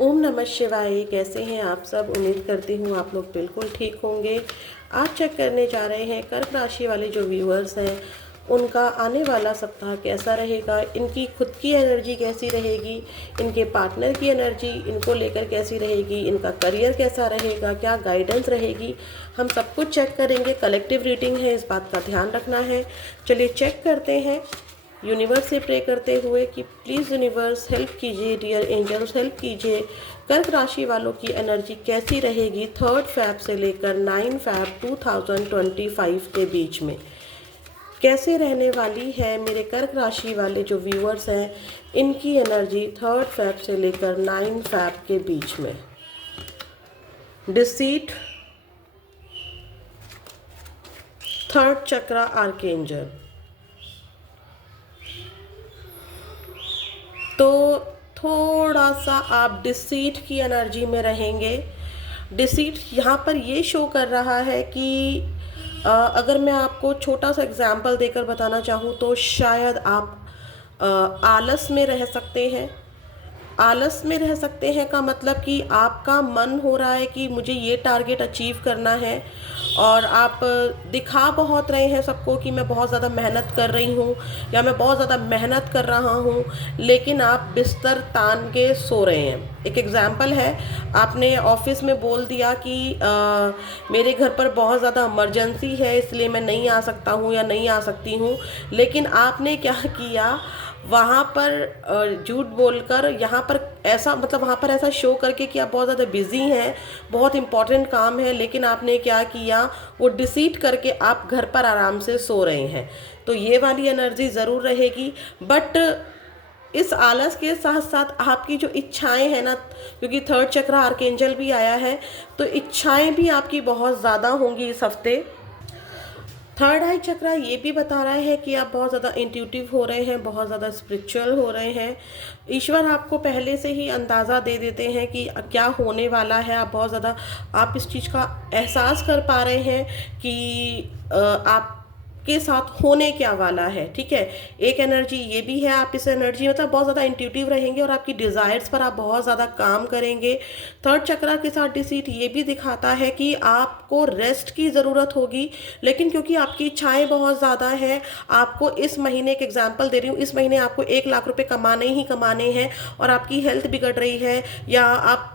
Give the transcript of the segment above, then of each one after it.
ओम नमः शिवाय। कैसे हैं आप सब? उम्मीद करती हूँ आप लोग बिल्कुल ठीक होंगे। आज चेक करने जा रहे हैं कर्क राशि वाले जो व्यूअर्स हैं उनका आने वाला सप्ताह कैसा रहेगा, इनकी खुद की एनर्जी कैसी रहेगी, इनके पार्टनर की एनर्जी इनको लेकर कैसी रहेगी, इनका करियर कैसा रहेगा, क्या गाइडेंस रहेगी, हम सब कुछ चेक करेंगे। कलेक्टिव रीडिंग है, इस बात का ध्यान रखना है। चलिए चेक करते हैं। यूनिवर्स से प्रे करते हुए कि प्लीज़ यूनिवर्स हेल्प कीजिए, डियर एंजल्स हेल्प कीजिए। कर्क राशि वालों की एनर्जी कैसी रहेगी 3 फैब से लेकर 9 फैब 2025 के बीच में, कैसे रहने वाली है मेरे कर्क राशि वाले जो व्यूअर्स हैं, इनकी एनर्जी 3 फैब से लेकर 9 फैब के बीच में। डिसीट, थर्ड चक्रा आर्केंजल। तो थोड़ा सा आप डिसीट की एनर्जी में रहेंगे। डिसीट यहाँ पर ये शो कर रहा है कि अगर मैं आपको छोटा सा एग्जांपल देकर बताना चाहूँ तो शायद आप आलस में रह सकते हैं। आलस में रह सकते हैं का मतलब कि आपका मन हो रहा है कि मुझे ये टारगेट अचीव करना है और आप दिखा बहुत रहे हैं सबको कि मैं बहुत ज़्यादा मेहनत कर रही हूँ या मैं बहुत ज़्यादा मेहनत कर रहा हूँ, लेकिन आप बिस्तर तान के सो रहे हैं। एक एग्जांपल है, आपने ऑफिस में बोल दिया कि मेरे घर पर बहुत ज़्यादा इमरजेंसी है इसलिए मैं नहीं आ सकता हूँ या नहीं आ सकती हूँ, लेकिन आपने क्या किया, वहाँ पर झूठ बोलकर यहाँ पर ऐसा मतलब वहाँ पर ऐसा शो करके कि आप बहुत ज़्यादा बिजी हैं, बहुत इंपॉर्टेंट काम है, लेकिन आपने क्या किया, वो डिसीट करके आप घर पर आराम से सो रहे हैं। तो ये वाली एनर्जी ज़रूर रहेगी। बट इस आलस के साथ साथ आपकी जो इच्छाएं हैं ना, क्योंकि थर्ड चक्र आर्केंजल भी आया है, तो इच्छाएं भी आपकी बहुत ज़्यादा होंगी इस हफ्ते। थर्ड आई चक्रा ये भी बता रहा है कि आप बहुत ज़्यादा इंट्यूटिव हो रहे हैं, बहुत ज़्यादा स्पिरिचुअल हो रहे हैं। ईश्वर आपको पहले से ही अंदाज़ा दे देते हैं कि क्या होने वाला है। आप बहुत ज़्यादा आप इस चीज़ का एहसास कर पा रहे हैं कि आप के साथ होने क्या वाला है। ठीक है, एक एनर्जी ये भी है, आप इस एनर्जी मतलब बहुत ज़्यादा इंट्यूटिव रहेंगे और आपकी डिज़ायर्स पर आप बहुत ज़्यादा काम करेंगे। थर्ड चक्रा के साथ डिसीट ये भी दिखाता है कि आपको रेस्ट की ज़रूरत होगी, लेकिन क्योंकि आपकी इच्छाएं बहुत ज़्यादा हैं, आपको इस महीने एक एग्जांपल दे रही हूँ, इस महीने आपको 1 लाख रुपए कमाने ही कमाने हैं और आपकी हेल्थ बिगड़ रही है या आप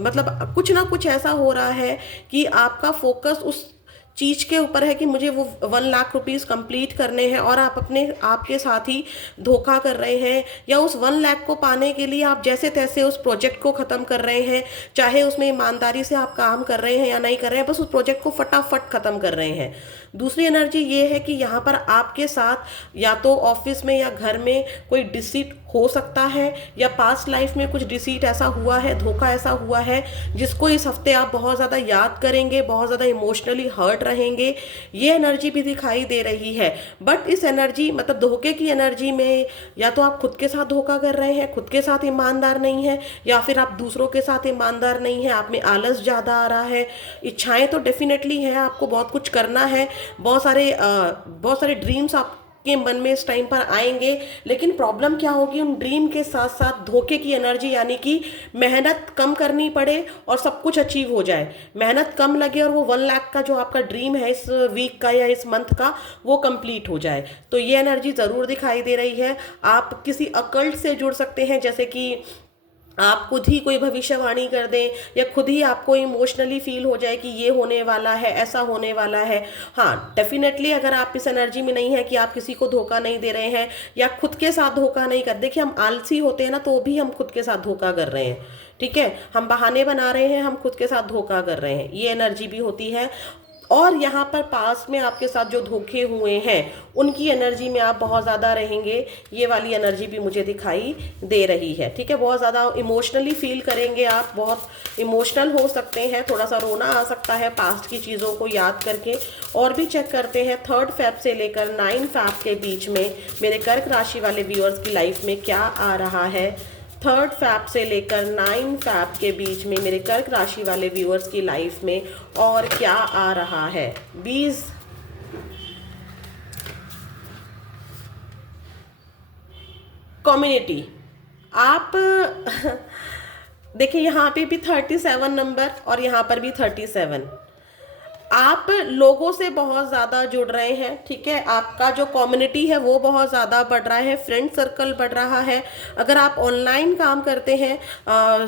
मतलब कुछ ना कुछ ऐसा हो रहा है कि आपका फोकस उस चीज़ के ऊपर है कि मुझे वो 1 लाख रुपीज़ कंप्लीट करने हैं और आप अपने आप के साथ ही धोखा कर रहे हैं, या उस 1 लाख को पाने के लिए आप जैसे तैसे उस प्रोजेक्ट को ख़त्म कर रहे हैं, चाहे उसमें ईमानदारी से आप काम कर रहे हैं या नहीं कर रहे हैं, बस उस प्रोजेक्ट को फटाफट ख़त्म कर रहे हैं। दूसरी एनर्जी ये है कि यहाँ पर आपके साथ या तो ऑफिस में या घर में कोई डिसीट हो सकता है, या पास्ट लाइफ में कुछ डिसीट ऐसा हुआ है, धोखा ऐसा हुआ है जिसको इस हफ्ते आप बहुत ज़्यादा याद करेंगे, बहुत ज़्यादा इमोशनली हर्ट रहेंगे। ये एनर्जी भी दिखाई दे रही है। बट इस एनर्जी मतलब धोखे की एनर्जी में या तो आप खुद के साथ धोखा कर रहे हैं, खुद के साथ ईमानदार नहीं है, या फिर आप दूसरों के साथ ईमानदार नहीं है, आप में आलस ज़्यादा आ रहा है। इच्छाएं तो डेफिनेटली है, आपको बहुत कुछ करना है, बहुत सारे ड्रीम्स आप के मन में इस टाइम पर आएंगे, लेकिन प्रॉब्लम क्या होगी, उन ड्रीम के साथ साथ धोखे की एनर्जी, यानी कि मेहनत कम करनी पड़े और सब कुछ अचीव हो जाए, मेहनत कम लगे और वो 1 लाख का जो आपका ड्रीम है इस वीक का या इस मंथ का वो कंप्लीट हो जाए। तो ये एनर्जी ज़रूर दिखाई दे रही है। आप किसी अकल्ट से जुड़ सकते हैं, जैसे कि आप खुद ही कोई भविष्यवाणी कर दें या खुद ही आपको इमोशनली फील हो जाए कि ये होने वाला है, ऐसा होने वाला है। हाँ, डेफिनेटली अगर आप इस एनर्जी में नहीं है कि आप किसी को धोखा नहीं दे रहे हैं या खुद के साथ धोखा नहीं कर, देखिए हम आलसी होते हैं ना तो भी हम खुद के साथ धोखा कर रहे हैं। ठीक है, हम बहाने बना रहे हैं, हम खुद के साथ धोखा कर रहे हैं, ये एनर्जी भी होती है। और यहाँ पर पास में आपके साथ जो धोखे हुए हैं उनकी एनर्जी में आप बहुत ज़्यादा रहेंगे, ये वाली एनर्जी भी मुझे दिखाई दे रही है। ठीक है, बहुत ज़्यादा इमोशनली फील करेंगे आप, बहुत इमोशनल हो सकते हैं, थोड़ा सा रोना आ सकता है पास्ट की चीज़ों को याद करके। और भी चेक करते हैं 3 फैब से लेकर 9 फैब के बीच में मेरे कर्क राशि वाले व्यूअर्स की लाइफ में क्या आ रहा है। 3 फैब से लेकर 9 फैब के बीच में मेरे कर्क राशि वाले व्यूअर्स की लाइफ में और क्या आ रहा है। 20 कम्युनिटी, आप देखिए यहाँ पे भी 37 नंबर और यहाँ पर भी 37। आप लोगों से बहुत ज़्यादा जुड़ रहे हैं, ठीक है, आपका जो कम्युनिटी है वो बहुत ज़्यादा बढ़ रहा है, फ्रेंड सर्कल बढ़ रहा है। अगर आप ऑनलाइन काम करते हैं,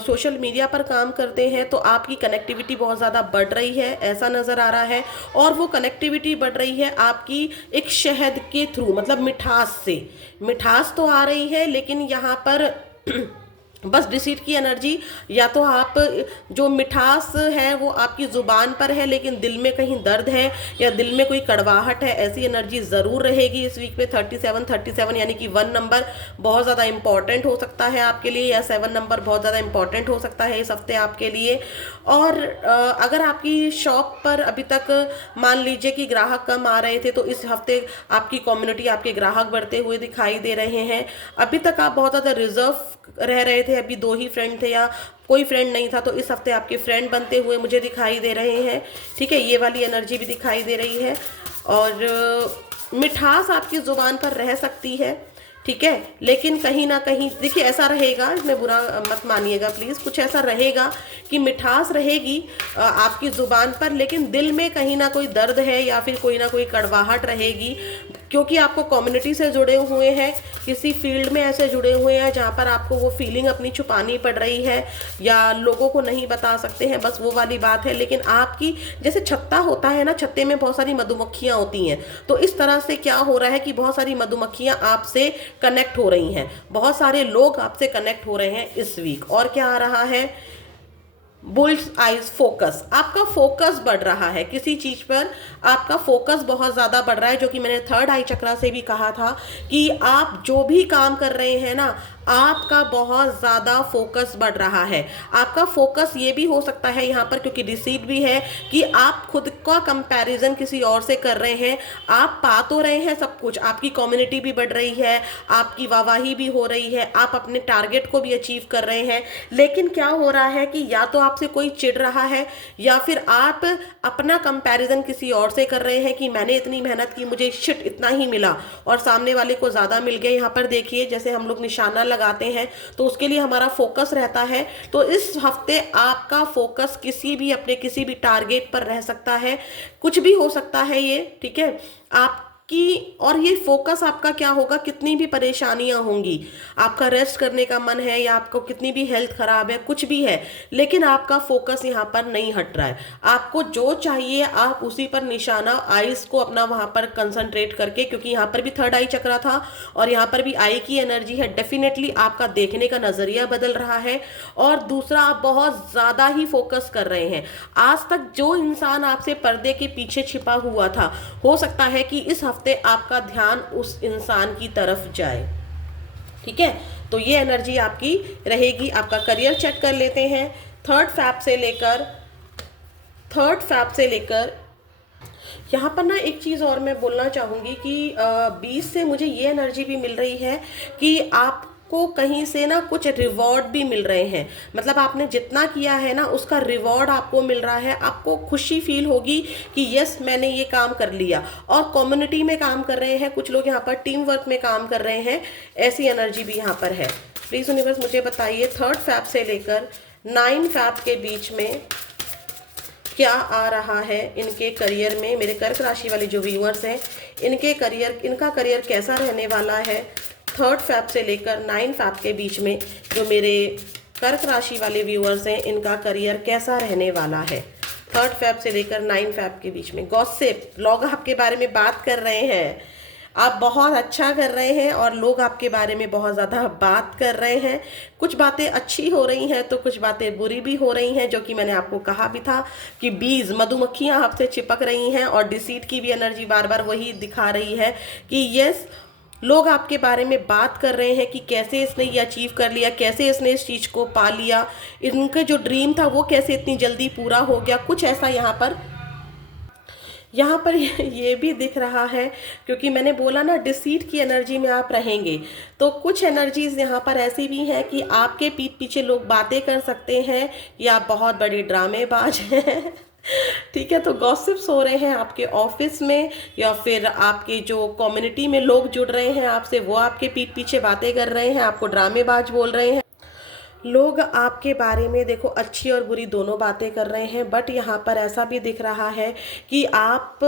सोशल मीडिया पर काम करते हैं, तो आपकी कनेक्टिविटी बहुत ज़्यादा बढ़ रही है, ऐसा नज़र आ रहा है। और वो कनेक्टिविटी बढ़ रही है आपकी एक शहद के थ्रू, मतलब मिठास से। मिठास तो आ रही है, लेकिन यहाँ पर बस डिसीट की एनर्जी, या तो आप जो मिठास है वो आपकी ज़ुबान पर है लेकिन दिल में कहीं दर्द है या दिल में कोई कड़वाहट है, ऐसी एनर्जी ज़रूर रहेगी इस वीक में। 37 यानी कि 1 नंबर बहुत ज़्यादा इंपॉर्टेंट हो सकता है आपके लिए, या 7 नंबर बहुत ज़्यादा इंपॉर्टेंट हो सकता है इस हफ्ते आपके लिए। और अगर आपकी शॉप पर अभी तक मान लीजिए कि ग्राहक कम आ रहे थे, तो इस हफ्ते आपकी कम्युनिटी, आपके ग्राहक बढ़ते हुए दिखाई दे रहे हैं। अभी तक आप बहुत ज़्यादा रिजर्व रह रहे थे, अभी 2 ही फ्रेंड थे या कोई फ्रेंड नहीं था, तो इस हफ्ते आपके फ्रेंड बनते हुए मुझे दिखाई दे रहे हैं, ठीक है, ये वाली एनर्जी भी दिखाई दे रही है। और मिठास आपकी ज़ुबान पर रह सकती है, ठीक है, लेकिन कहीं ना कहीं देखिए ऐसा रहेगा, इसमें बुरा मत मानिएगा प्लीज़, कुछ ऐसा रहेगा कि मिठास रहेगी आपकी ज़ुबान पर, लेकिन दिल में कहीं ना कोई दर्द है या फिर कोई ना कोई कड़वाहट रहेगी, क्योंकि आपको कम्युनिटी से जुड़े हुए हैं, किसी फील्ड में ऐसे जुड़े हुए हैं जहाँ पर आपको वो फीलिंग अपनी छुपानी पड़ रही है या लोगों को नहीं बता सकते हैं, बस वो वाली बात है। लेकिन आपकी जैसे छत्ता होता है ना, छत्ते में बहुत सारी मधुमक्खियाँ होती हैं, तो इस तरह से क्या हो रहा है कि बहुत सारी मधुमक्खियाँ आपसे कनेक्ट हो रही हैं, बहुत सारे लोग आपसे कनेक्ट हो रहे हैं इस वीक। और क्या आ रहा है, बुल्स आइज फोकस, आपका फोकस बढ़ रहा है किसी चीज पर, आपका फोकस बहुत ज्यादा बढ़ रहा है, जो कि मैंने थर्ड आई चक्रा से भी कहा था कि आप जो भी काम कर रहे हैं ना, आपका बहुत ज़्यादा फोकस बढ़ रहा है। आपका फोकस ये भी हो सकता है यहाँ पर, क्योंकि रिसीट भी है, कि आप खुद का कंपैरिजन किसी और से कर रहे हैं। आप पा तो रहे हैं सब कुछ, आपकी कम्युनिटी भी बढ़ रही है, आपकी वाहवाही भी हो रही है, आप अपने टारगेट को भी अचीव कर रहे हैं, लेकिन क्या हो रहा है कि या तो आपसे कोई चिढ़ रहा है या फिर आप अपना कंपैरिजन किसी और से कर रहे हैं कि मैंने इतनी मेहनत की, मुझे शिट इतना ही मिला और सामने वाले को ज़्यादा मिल गया। यहाँ पर देखिए जैसे हम लोग निशाना लगाते हैं तो उसके लिए हमारा फोकस रहता है, तो इस हफ्ते आपका फोकस अपने किसी भी टारगेट पर रह सकता है, कुछ भी हो सकता है ये, ठीक है आप कि, और ये फोकस आपका क्या होगा, कितनी भी परेशानियां होंगी, आपका रेस्ट करने का मन है या आपको कितनी भी हेल्थ खराब है, कुछ भी है, लेकिन आपका फोकस यहाँ पर नहीं हट रहा है। आपको जो चाहिए आप उसी पर निशाना, आईज को अपना वहां पर कंसंट्रेट करके, क्योंकि यहाँ पर भी थर्ड आई चक्रा था और यहाँ पर भी आई की एनर्जी है, डेफिनेटली आपका देखने का नजरिया बदल रहा है। और दूसरा, आप बहुत ज्यादा ही फोकस कर रहे हैं। आज तक जो इंसान आपसे पर्दे के पीछे छिपा हुआ था, हो सकता है कि इस हफ्ते आपका ध्यान उस इंसान की तरफ जाए, ठीक है, तो ये एनर्जी आपकी रहेगी। आपका करियर चेक कर लेते हैं। थर्ड फैब से लेकर यहाँ पर ना एक चीज़ और मैं बोलना चाहूँगी कि 20 से मुझे ये एनर्जी भी मिल रही है कि आप को कहीं से ना कुछ रिवॉर्ड भी मिल रहे हैं, मतलब आपने जितना किया है ना उसका रिवॉर्ड आपको मिल रहा है, आपको खुशी फील होगी कि यस मैंने ये काम कर लिया। और कम्युनिटी में काम कर रहे हैं कुछ लोग, यहाँ पर टीम वर्क में काम कर रहे हैं, ऐसी एनर्जी भी यहाँ पर है। प्लीज़ यूनिवर्स मुझे बताइए थर्ड फैब से लेकर 9 फैब के बीच में क्या आ रहा है इनके करियर में। मेरे कर्क राशि वाले जो व्यूअर्स हैं, इनका करियर कैसा रहने वाला है थर्ड फैब से लेकर 9 फैब के बीच में। जो मेरे कर्क राशि वाले व्यूअर्स हैं, इनका करियर कैसा रहने वाला है थर्ड फैब से लेकर 9 फैब के बीच में। गॉसिप, लोग आपके बारे में बात कर रहे हैं, आप बहुत अच्छा कर रहे हैं और लोग आपके बारे में बहुत ज़्यादा बात कर रहे हैं। कुछ बातें अच्छी हो रही हैं तो कुछ बातें बुरी भी हो रही हैं, जो कि मैंने आपको कहा भी था कि बीज मधुमक्खियां आपसे चिपक रही हैं। और डिसीट की भी एनर्जी बार बार वही दिखा रही है कि यस, लोग आपके बारे में बात कर रहे हैं कि कैसे इसने ये अचीव कर लिया, कैसे इसने इस चीज़ को पा लिया, इनका जो ड्रीम था वो कैसे इतनी जल्दी पूरा हो गया, कुछ ऐसा यहाँ पर ये भी दिख रहा है। क्योंकि मैंने बोला ना डिसीट की एनर्जी में आप रहेंगे, तो कुछ एनर्जीज यहाँ पर ऐसी भी हैं कि आपके पीठ पीछे लोग बातें कर सकते हैं या बहुत बड़े ड्रामेबाज हैं ठीक है, तो गॉसिप्स हो रहे हैं आपके ऑफिस में या फिर आपके जो कम्युनिटी में लोग जुड़ रहे हैं आपसे, वो आपके पीठ पीछे बातें कर रहे हैं, आपको ड्रामेबाज बोल रहे हैं। लोग आपके बारे में देखो अच्छी और बुरी दोनों बातें कर रहे हैं, बट यहाँ पर ऐसा भी दिख रहा है कि आप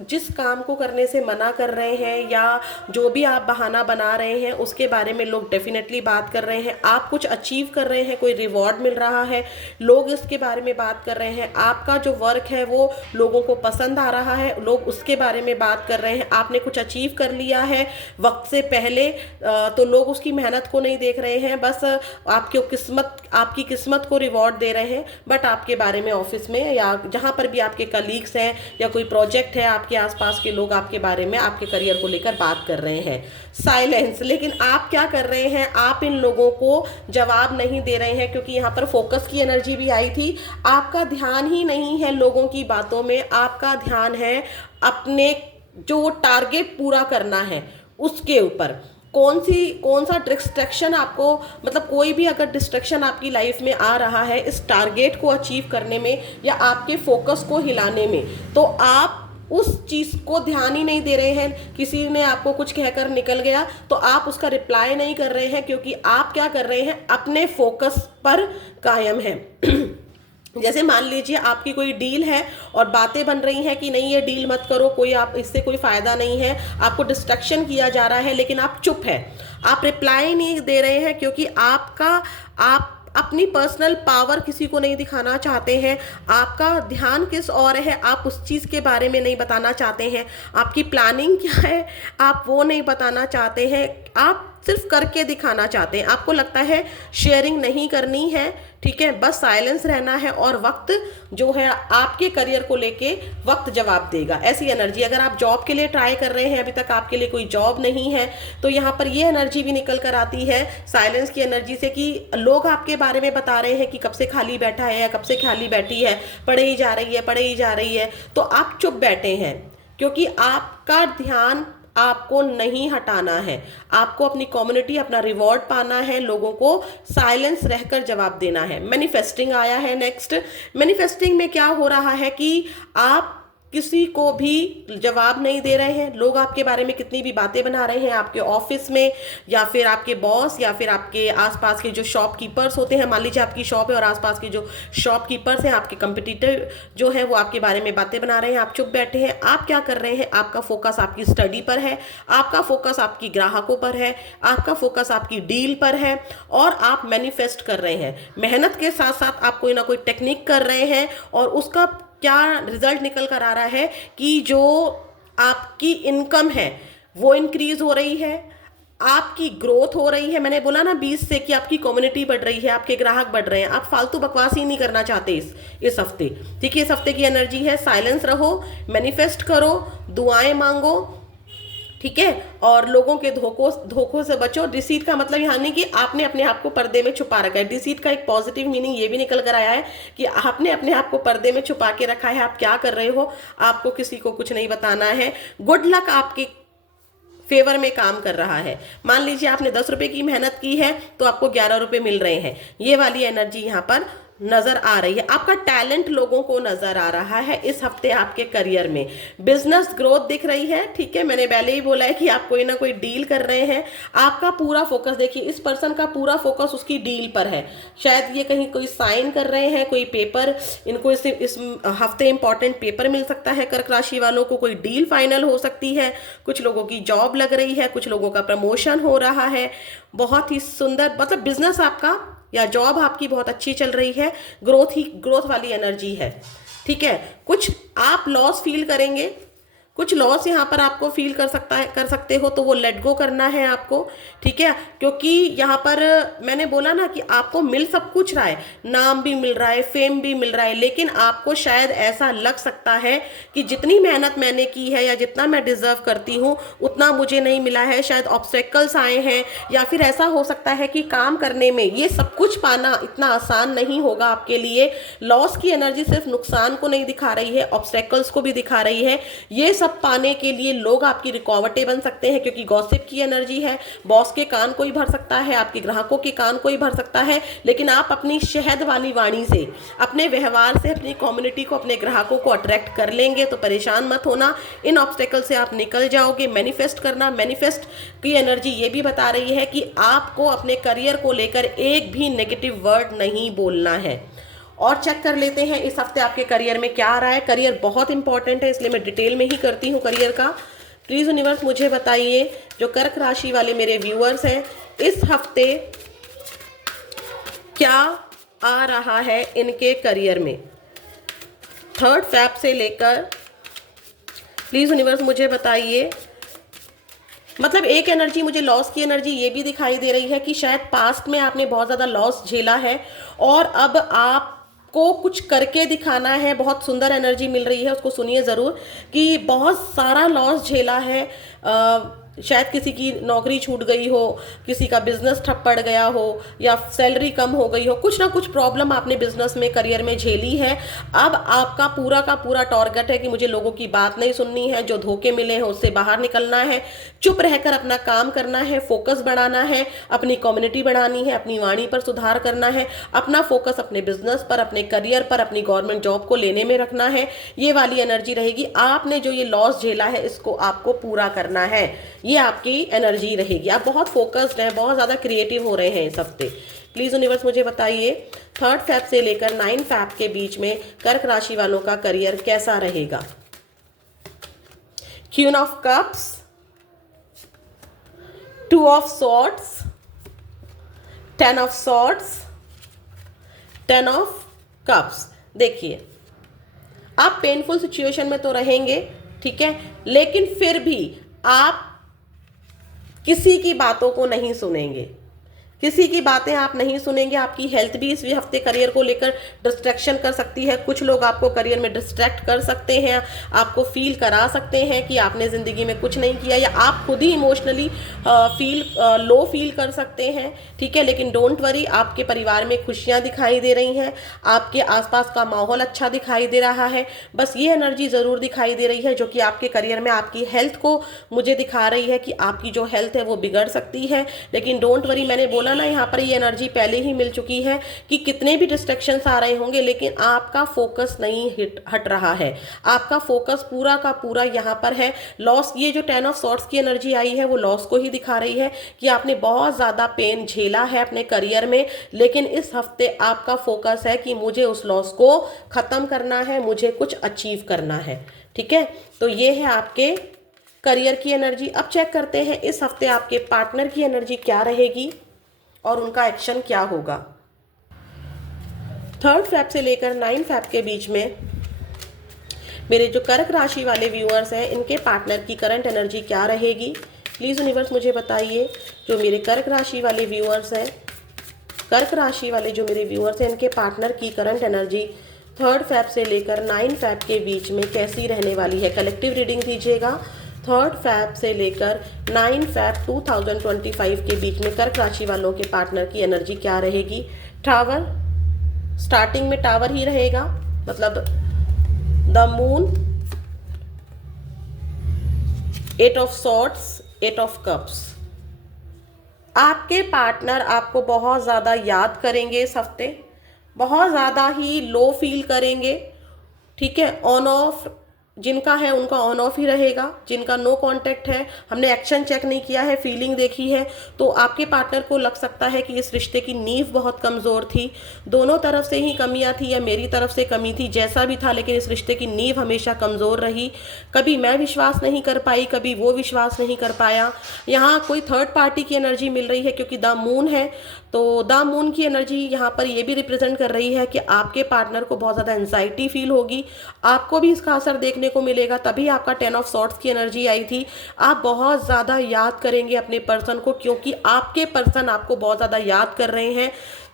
जिस काम को करने से मना कर रहे हैं या जो भी आप बहाना बना रहे हैं उसके बारे में लोग डेफिनेटली बात कर रहे हैं। आप कुछ अचीव कर रहे हैं, कोई रिवॉर्ड मिल रहा है, लोग इसके बारे में बात कर रहे हैं। आपका जो वर्क है वो लोगों को पसंद आ रहा है, लोग उसके बारे में बात कर रहे हैं। आपने कुछ अचीव कर लिया है वक्त से पहले, तो लोग उसकी मेहनत को नहीं देख रहे हैं, बस आपकी किस्मत को रिवॉर्ड दे रहे हैं। बट आपके बारे में ऑफिस में या जहाँ पर भी आपके कलीग्स हैं या कोई प्रोजेक्ट है, आपके आसपास के लोग आपके बारे में, आपके करियर को लेकर बात कर रहे हैं। साइलेंस। लेकिन आप क्या कर रहे हैं, आप इन लोगों को जवाब नहीं दे रहे हैं, क्योंकि यहाँ पर फोकस की एनर्जी भी आई थी। आपका ध्यान ही नहीं है लोगों की बातों में, आपका ध्यान है अपने जो टारगेट पूरा करना है उसके ऊपर। कौन सा डिस्ट्रैक्शन आपको, मतलब कोई भी अगर डिस्ट्रैक्शन आपकी लाइफ में आ रहा है इस टारगेट को अचीव करने में या आपके फोकस को हिलाने में, तो आप उस चीज़ को ध्यान ही नहीं दे रहे हैं। किसी ने आपको कुछ कहकर निकल गया तो आप उसका रिप्लाई नहीं कर रहे हैं, क्योंकि आप क्या कर रहे हैं, अपने फोकस पर कायम हैं। जैसे मान लीजिए आपकी कोई डील है और बातें बन रही हैं कि नहीं ये डील मत करो, कोई आप इससे कोई फ़ायदा नहीं है, आपको डिस्ट्रैक्शन किया जा रहा है, लेकिन आप चुप है, आप रिप्लाई नहीं दे रहे हैं, क्योंकि आप अपनी पर्सनल पावर किसी को नहीं दिखाना चाहते हैं। आपका ध्यान किस और है, आप उस चीज़ के बारे में नहीं बताना चाहते हैं। आपकी प्लानिंग क्या है आप वो नहीं बताना चाहते हैं, आप सिर्फ करके दिखाना चाहते हैं। आपको लगता है शेयरिंग नहीं करनी है, ठीक है, बस साइलेंस रहना है और वक्त जो है आपके करियर को लेके वक्त जवाब देगा, ऐसी एनर्जी। अगर आप जॉब के लिए ट्राई कर रहे हैं, अभी तक आपके लिए कोई जॉब नहीं है, तो यहाँ पर ये एनर्जी भी निकल कर आती है साइलेंस की एनर्जी से कि लोग आपके बारे में बता रहे हैं कि कब से खाली बैठा है या कब से खाली बैठी है, पढ़े ही जा रही है, पढ़े ही जा रही है, तो आप चुप बैठे हैं, क्योंकि आपका ध्यान आपको नहीं हटाना है। आपको अपनी कम्युनिटी, अपना रिवॉर्ड पाना है, लोगों को साइलेंस रहकर जवाब देना है। मैनिफेस्टिंग आया है नेक्स्ट। मैनिफेस्टिंग में क्या हो रहा है कि आप किसी को भी जवाब नहीं दे रहे हैं। लोग आपके बारे में कितनी भी बातें बना रहे हैं, आपके ऑफिस में या फिर आपके बॉस या फिर आपके आसपास के जो शॉपकीपर्स होते हैं, मान लीजिए आपकी शॉप है और आसपास के जो शॉपकीपर्स हैं, आपके कंपटीटर जो है वो आपके बारे में बातें बना रहे हैं, आप चुप बैठे हैं। आप क्या कर रहे हैं, आपका फोकस आपकी स्टडी पर है, आपका फोकस आपकी ग्राहकों पर है, आपका फोकस आपकी डील पर है और आप मैनिफेस्ट कर रहे हैं। मेहनत के साथ साथ आप कोई ना कोई टेक्निक कर रहे हैं और उसका क्या रिजल्ट निकल कर आ रहा है कि जो आपकी इनकम है वो इंक्रीज हो रही है, आपकी ग्रोथ हो रही है। मैंने बोला ना 20 से कि आपकी कम्युनिटी बढ़ रही है, आपके ग्राहक बढ़ रहे हैं। आप फालतू बकवास ही नहीं करना चाहते इस हफ्ते, ठीक है। इस हफ्ते की एनर्जी है साइलेंस रहो, मैनिफेस्ट करो, दुआएं मांगो, ठीक है, और लोगों के धोखों से बचो। डिसीट का मतलब यहाँ नहीं कि आपने अपने आप को पर्दे में छुपा रखा है। डिसीट का एक पॉजिटिव मीनिंग ये भी निकल कर आया है कि आपने अपने आप को पर्दे में छुपा के रखा है। आप क्या कर रहे हो, आपको किसी को कुछ नहीं बताना है। गुड लक आपके फेवर में काम कर रहा है। मान लीजिए आपने 10 रुपए की मेहनत की है तो आपको 11 रुपए मिल रहे हैं। ये वाली एनर्जी यहाँ पर नजर आ रही है। आपका टैलेंट लोगों को नजर आ रहा है इस हफ्ते आपके करियर में। बिजनेस ग्रोथ दिख रही है, ठीक है। मैंने पहले ही बोला है कि आप कोई ना कोई डील कर रहे हैं। आपका पूरा फोकस, देखिए इस पर्सन का पूरा फोकस उसकी डील पर है। शायद ये कहीं कोई साइन कर रहे हैं, कोई पेपर, इनको इस हफ्ते इंपॉर्टेंट पेपर मिल सकता है। कर्क राशि वालों को कोई डील फाइनल हो सकती है, कुछ लोगों की जॉब लग रही है, कुछ लोगों का प्रमोशन हो रहा है। बहुत ही सुंदर, मतलब बिजनेस आपका या जॉब आपकी बहुत अच्छी चल रही है। ग्रोथ वाली एनर्जी है, ठीक है। कुछ आप लॉस फील करेंगे, कुछ लॉस यहाँ पर आपको फील कर सकते हो, तो वो लेट गो करना है आपको, ठीक है। क्योंकि यहाँ पर मैंने बोला ना कि आपको मिल सब कुछ रहा है, नाम भी मिल रहा है, फेम भी मिल रहा है, लेकिन आपको शायद ऐसा लग सकता है कि जितनी मेहनत मैंने की है या जितना मैं डिजर्व करती हूँ उतना मुझे नहीं मिला है। शायद ऑब्स्टेकल्स आए हैं, या फिर ऐसा हो सकता है कि काम करने में ये सब कुछ पाना इतना आसान नहीं होगा आपके लिए। लॉस की एनर्जी सिर्फ नुकसान को नहीं दिखा रही है, ऑब्स्टेकल्स को भी दिखा रही है। ये सब पाने के लिए लोग आपकी रुकावटें बन सकते हैं, क्योंकि गॉसिप की एनर्जी है। बॉस के कान कोई भर सकता है, आपके ग्राहकों के कान कोई भर सकता है, लेकिन आप अपनी शहद वाली वाणी से, अपने व्यवहार से अपनी कम्युनिटी को, अपने ग्राहकों को अट्रैक्ट कर लेंगे। तो परेशान मत होना, इन ऑब्स्टेकल से आप निकल जाओगे। मैनिफेस्ट करना, मैनिफेस्ट की एनर्जी ये भी बता रही है कि आपको अपने करियर को लेकर एक भी नेगेटिव वर्ड नहीं बोलना है। और चेक कर लेते हैं इस हफ्ते आपके करियर में क्या आ रहा है। करियर बहुत इंपॉर्टेंट है, इसलिए मैं डिटेल में ही करती हूँ करियर का। प्लीज़ यूनिवर्स मुझे बताइए, जो कर्क राशि वाले मेरे व्यूअर्स हैं, इस हफ्ते क्या आ रहा है इनके करियर में 3 फेब से लेकर। प्लीज़ यूनिवर्स मुझे बताइए। मतलब एक एनर्जी मुझे लॉस की एनर्जी ये भी दिखाई दे रही है कि शायद पास्ट में आपने बहुत ज़्यादा लॉस झेला है और अब आपको कुछ करके दिखाना है। बहुत सुंदर एनर्जी मिल रही है, उसको सुनिए ज़रूर, कि बहुत सारा लॉस झेला है। शायद किसी की नौकरी छूट गई हो, किसी का बिजनेस ठप पड़ गया हो, या सैलरी कम हो गई हो, कुछ ना कुछ प्रॉब्लम आपने बिजनेस में, करियर में झेली है। अब आपका पूरा का पूरा टारगेट है कि मुझे लोगों की बात नहीं सुननी है, जो धोखे मिले हैं उससे बाहर निकलना है, चुप रहकर अपना काम करना है, फोकस बढ़ाना है, अपनी कम्युनिटी बढ़ानी है, अपनी वाणी पर सुधार करना है, अपना फोकस अपने बिजनेस पर, अपने करियर पर, अपनी गवर्नमेंट जॉब को लेने में रखना है। ये वाली एनर्जी रहेगी। आपने जो ये लॉस झेला है इसको आपको पूरा करना है, ये आपकी एनर्जी रहेगी। आप बहुत फोकस्ड हैं, बहुत ज़्यादा क्रिएटिव हो रहे हैं इस हफ्ते। प्लीज़ यूनिवर्स मुझे बताइए 3 फेब से लेकर 9 फेब के बीच में कर्क राशि वालों का करियर कैसा रहेगा। Queen of cups, 2 of swords, 10 of swords, 10 of cups. देखिए, आप पेनफुल सिचुएशन में तो रहेंगे, ठीक है, लेकिन फिर भी आप किसी की बातों को नहीं सुनेंगे, किसी की बातें आप नहीं सुनेंगे। आपकी हेल्थ भी इस हफ्ते करियर को लेकर डिस्ट्रैक्शन कर सकती है। कुछ लोग आपको करियर में डिस्ट्रैक्ट कर सकते हैं, आपको फील करा सकते हैं कि आपने ज़िंदगी में कुछ नहीं किया, या आप खुद ही इमोशनली लो फील कर सकते हैं, ठीक है। लेकिन डोंट वरी, आपके परिवार में खुशियाँ दिखाई दे रही हैं, आपके आसपास का माहौल अच्छा दिखाई दे रहा है। बस ये एनर्जी ज़रूर दिखाई दे रही है जो कि आपके करियर में आपकी हेल्थ को मुझे दिखा रही है कि आपकी जो हेल्थ है वो बिगड़ सकती है। लेकिन डोंट वरी, मैंने बोला ना, यहाँ पर ये एनर्जी पहले ही मिल चुकी है कि कितने भी डिस्ट्रैक्शंस आ रहे होंगे, लेकिन आपका फोकस नहीं हट रहा है। आपका फोकस पूरा का पूरा यहाँ पर है। लॉस, ये जो 10 ऑफ सॉर्ड्स की एनर्जी आई है वो लॉस को ही दिखा रही है कि आपने बहुत ज़्यादा पेन झेला है अपने करियर में, लेकिन इस हफ्ते आपका फोकस है कि मुझे उस लॉस को ख़त्म करना है, मुझे कुछ अचीव करना है, ठीक है। तो ये है आपके करियर की एनर्जी। अब चेक करते हैं इस हफ्ते आपके पार्टनर की एनर्जी क्या रहेगी और उनका एक्शन क्या होगा। 3 फेब से लेकर 9 फेब के बीच में मेरे जो कर्क राशि वाले व्यूअर्स हैं, इनके पार्टनर की करंट एनर्जी क्या रहेगी। प्लीज़ यूनिवर्स मुझे बताइए, जो मेरे कर्क राशि वाले व्यूअर्स हैं, कर्क राशि वाले जो मेरे व्यूअर्स हैं, इनके पार्टनर की करंट एनर्जी 3 फेब से लेकर 9 फेब के बीच में कैसी रहने वाली है। कलेक्टिव रीडिंग दीजिएगा। 3 फेब से लेकर 9 फेब 2025 के बीच में कर्क राशि वालों के पार्टनर की एनर्जी क्या रहेगी। टावर, स्टार्टिंग में टावर ही रहेगा, मतलब the moon, 8 of swords, 8 of cups. आपके पार्टनर आपको बहुत ज़्यादा याद करेंगे इस हफ्ते, बहुत ज़्यादा ही लो फील करेंगे, ठीक है। ऑन ऑफ जिनका है उनका ऑन ऑफ ही रहेगा, जिनका नो कांटेक्ट है, हमने एक्शन चेक नहीं किया है, फीलिंग देखी है, तो आपके पार्टनर को लग सकता है कि इस रिश्ते की नींव बहुत कमज़ोर थी। दोनों तरफ से ही कमियां थी या मेरी तरफ से कमी थी, जैसा भी था, लेकिन इस रिश्ते की नींव हमेशा कमज़ोर रही। कभी मैं विश्वास नहीं कर पाई, कभी वो विश्वास नहीं कर पाया। यहाँ कोई थर्ड पार्टी की एनर्जी मिल रही है, क्योंकि द मून है, तो द मून की एनर्जी यहाँ पर ये भी रिप्रेजेंट कर रही है कि आपके पार्टनर को बहुत ज़्यादा एंजाइटी फील होगी, आपको भी इसका असर देखने को मिलेगा। तभी आपका 10 ऑफ सॉर्ड्स की एनर्जी आई थी। आप बहुत ज़्यादा याद करेंगे अपने पर्सन को, क्योंकि आपके पर्सन आपको बहुत ज़्यादा याद कर रहे हैं।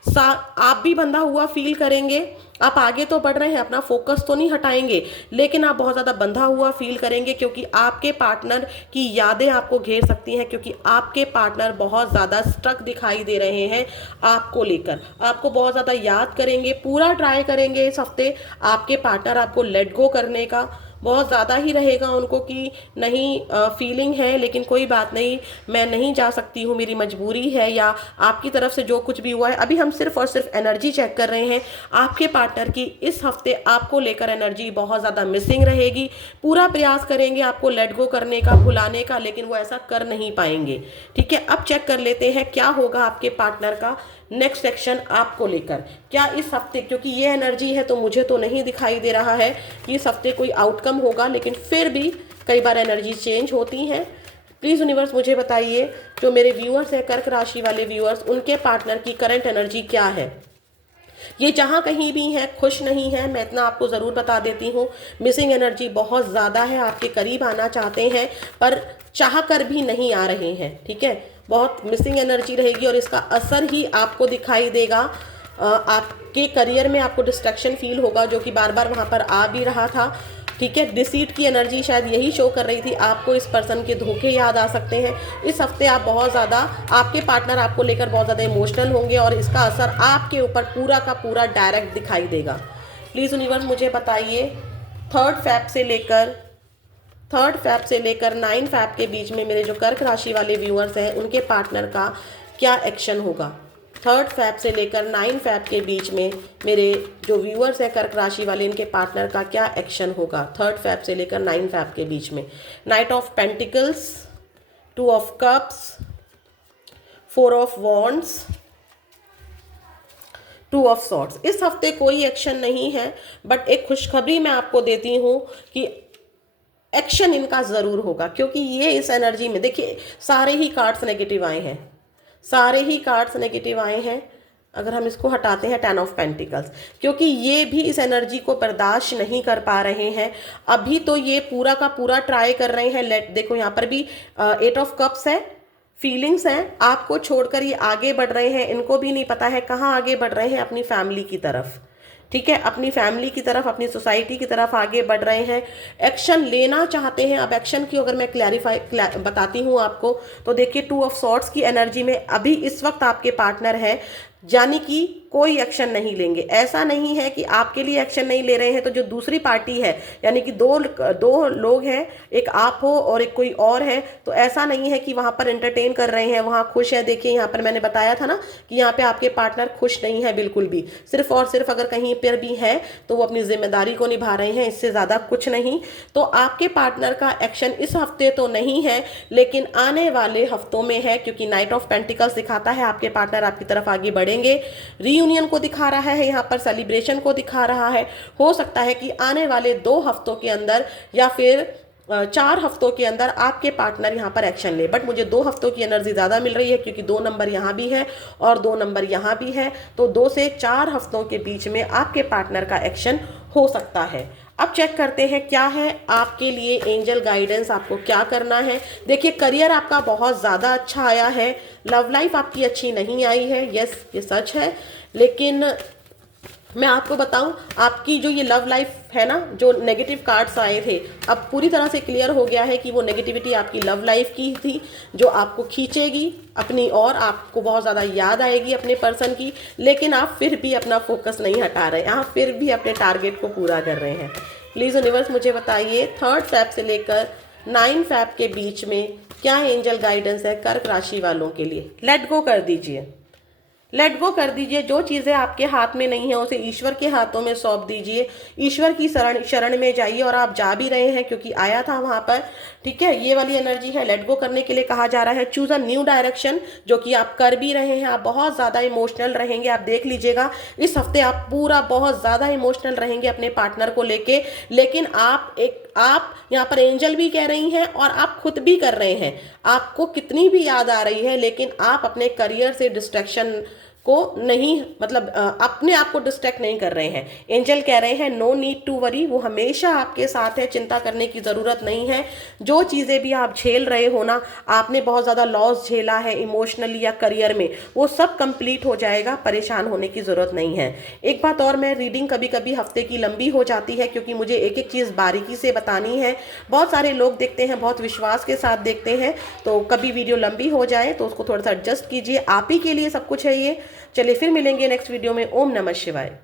आप भी बंधा हुआ फील करेंगे। आप आगे तो बढ़ रहे हैं, अपना फोकस तो नहीं हटाएंगे, लेकिन आप बहुत ज़्यादा बंधा हुआ फील करेंगे, क्योंकि आपके पार्टनर की यादें आपको घेर सकती हैं, क्योंकि आपके पार्टनर बहुत ज़्यादा स्ट्रक दिखाई दे रहे हैं आपको लेकर। आपको बहुत ज़्यादा याद करेंगे, पूरा ट्राई करेंगे इस हफ्ते आपके पार्टनर आपको लेट गो करने का, बहुत ज़्यादा ही रहेगा उनको कि नहीं फीलिंग है लेकिन कोई बात नहीं, मैं नहीं जा सकती हूँ, मेरी मजबूरी है, या आपकी तरफ से जो कुछ भी हुआ है। अभी हम सिर्फ और सिर्फ एनर्जी चेक कर रहे हैं। आपके पार्टनर की इस हफ्ते आपको लेकर एनर्जी बहुत ज़्यादा मिसिंग रहेगी। पूरा प्रयास करेंगे आपको लेट गो करने का, भुलाने का, लेकिन वो ऐसा कर नहीं पाएंगे। ठीक है, अब चेक कर लेते हैं क्या होगा आपके पार्टनर का नेक्स्ट एक्शन आपको लेकर। क्या इस हफ्ते, क्योंकि ये एनर्जी है तो मुझे तो नहीं दिखाई दे रहा है कि इस हफ्ते कोई आउटकम होगा, लेकिन फिर भी कई बार एनर्जी चेंज होती हैं। प्लीज़ यूनिवर्स मुझे बताइए, जो मेरे व्यूअर्स हैं, कर्क राशि वाले व्यूअर्स, उनके पार्टनर की करंट एनर्जी क्या है। ये जहाँ कहीं भी है खुश नहीं है, मैं इतना आपको ज़रूर बता देती हूँ। मिसिंग एनर्जी बहुत ज़्यादा है, आपके करीब आना चाहते हैं पर चाह कर भी नहीं आ रहे हैं। ठीक है, बहुत मिसिंग एनर्जी रहेगी और इसका असर ही आपको दिखाई देगा। आपके करियर में आपको डिस्ट्रैक्शन फील होगा, जो कि बार बार वहाँ पर आ भी रहा था। ठीक है, डिसीट की एनर्जी शायद यही शो कर रही थी, आपको इस पर्सन के धोखे याद आ सकते हैं। इस हफ्ते आप बहुत ज़्यादा, आपके पार्टनर आपको लेकर बहुत ज़्यादा इमोशनल होंगे और इसका असर आपके ऊपर पूरा का पूरा डायरेक्ट दिखाई देगा। प्लीज़ यूनिवर्स मुझे बताइए, 3 फैब से लेकर 9 फैब के बीच में मेरे जो कर्क राशि वाले व्यूअर्स हैं उनके पार्टनर का क्या एक्शन होगा। 3 फैब से लेकर 9 फैब के बीच में मेरे जो व्यूअर्स हैं कर्क राशि वाले, इनके पार्टनर का क्या एक्शन होगा 3 फैब से लेकर 9 फैब के बीच में। Night of pentacles, 2 of cups, 4 of wands, 2 of swords. इस हफ्ते कोई एक्शन नहीं है, बट एक खुशखबरी मैं आपको देती हूँ कि एक्शन इनका ज़रूर होगा, क्योंकि ये इस एनर्जी में, देखिए सारे ही कार्ड्स नेगेटिव आए हैं, सारे ही कार्ड्स नेगेटिव आए हैं। अगर हम इसको हटाते हैं 10 ऑफ पेंटिकल्स, क्योंकि ये भी इस एनर्जी को बर्दाश्त नहीं कर पा रहे हैं। अभी तो ये पूरा का पूरा ट्राई कर रहे हैं। देखो यहाँ पर भी 8 ऑफ कप्स है, फीलिंग्स हैं, आपको छोड़कर ये आगे बढ़ रहे हैं। इनको भी नहीं पता है कहाँ आगे बढ़ रहे हैं, अपनी फैमिली की तरफ। ठीक है, अपनी फैमिली की तरफ, अपनी सोसाइटी की तरफ आगे बढ़ रहे हैं, एक्शन लेना चाहते हैं। अब एक्शन की अगर मैं बताती हूँ आपको, तो देखिए 2 ऑफ सॉर्ड्स की एनर्जी में अभी इस वक्त आपके पार्टनर है, यानी कि कोई एक्शन नहीं लेंगे। ऐसा नहीं है कि आपके लिए एक्शन नहीं ले रहे हैं तो जो दूसरी पार्टी है, यानी कि दो लोग हैं, एक आप हो और एक कोई और है, तो ऐसा नहीं है कि वहाँ पर एंटरटेन कर रहे हैं, वहाँ खुश है। देखिए यहाँ पर मैंने बताया था ना कि यहाँ पे आपके पार्टनर खुश नहीं है बिल्कुल भी, सिर्फ और सिर्फ अगर कहीं पर भी है तो वो अपनी जिम्मेदारी को निभा रहे हैं, इससे ज़्यादा कुछ नहीं। तो आपके पार्टनर का एक्शन इस हफ्ते तो नहीं है, लेकिन आने वाले हफ्तों में है, क्योंकि नाइट ऑफ पेंटिकल्स दिखाता है आपके पार्टनर आपकी तरफ आगे बढ़ेंगे। रीयूनियन को दिखा रहा है, यहाँ पर सेलिब्रेशन को दिखा रहा है। हो सकता है कि आने वाले 2 हफ्तों के अंदर या फिर 4 हफ्तों के अंदर आपके पार्टनर यहाँ पर एक्शन ले, बट मुझे 2 हफ्तों की एनर्जी ज़्यादा मिल रही है, क्योंकि 2 नंबर यहाँ भी है और 2 नंबर यहाँ भी है। तो 2 से 4 हफ्तों के बीच में आपके पार्टनर का एक्शन हो सकता है। अब चेक करते हैं क्या है आपके लिए एंजल गाइडेंस, आपको क्या करना है। देखिए करियर आपका बहुत ज़्यादा अच्छा आया है, लव लाइफ आपकी अच्छी नहीं आई है, यस ये सच है, लेकिन मैं आपको बताऊं, आपकी जो ये लव लाइफ है ना, जो नेगेटिव कार्ड्स आए थे, अब पूरी तरह से क्लियर हो गया है कि वो नेगेटिविटी आपकी लव लाइफ की थी, जो आपको खींचेगी अपनी ओर, आपको बहुत ज़्यादा याद आएगी अपने पर्सन की, लेकिन आप फिर भी अपना फोकस नहीं हटा रहे, आप फिर भी अपने टारगेट को पूरा कर रहे हैं। प्लीज़ यूनिवर्स मुझे बताइए 3 फैब से लेकर 9 फैब के बीच में क्या एंजल गाइडेंस है कर्क राशि वालों के लिए। लेट गो कर दीजिए, लेट गो कर दीजिए। जो चीज़ें आपके हाथ में नहीं है उसे ईश्वर के हाथों में सौंप दीजिए, ईश्वर की शरण में जाइए, और आप जा भी रहे हैं क्योंकि आया था वहाँ पर। ठीक है, ये वाली एनर्जी है, लेट गो करने के लिए कहा जा रहा है। चूज अ न्यू डायरेक्शन, जो कि आप कर भी रहे हैं। आप बहुत ज़्यादा इमोशनल रहेंगे, आप देख लीजिएगा इस हफ्ते आप पूरा बहुत ज़्यादा इमोशनल रहेंगे अपने पार्टनर को लेके, लेकिन आप यहाँ पर एंजल भी कह रही हैं और आप खुद भी कर रहे हैं, आपको कितनी भी याद आ रही है, लेकिन आप अपने करियर से डिस्ट्रैक्शन को नहीं, मतलब अपने आप को डिस्ट्रैक्ट नहीं कर रहे हैं। एंजल कह रहे हैं नो नीड टू वरी, वो हमेशा आपके साथ है, चिंता करने की ज़रूरत नहीं है। जो चीज़ें भी आप झेल रहे हो ना, आपने बहुत ज़्यादा लॉस झेला है इमोशनली या करियर में, वो सब कंप्लीट हो जाएगा, परेशान होने की ज़रूरत नहीं है। एक बात और, मैं रीडिंग कभी कभी हफ्ते की लंबी हो जाती है, क्योंकि मुझे एक एक चीज़ बारीकी से बतानी है। बहुत सारे लोग देखते हैं, बहुत विश्वास के साथ देखते हैं, तो कभी वीडियो लंबी हो जाए तो उसको थोड़ा सा एडजस्ट कीजिए, आप ही के लिए सब कुछ है ये। चलिए फिर मिलेंगे नेक्स्ट वीडियो में। ओम नमः शिवाय।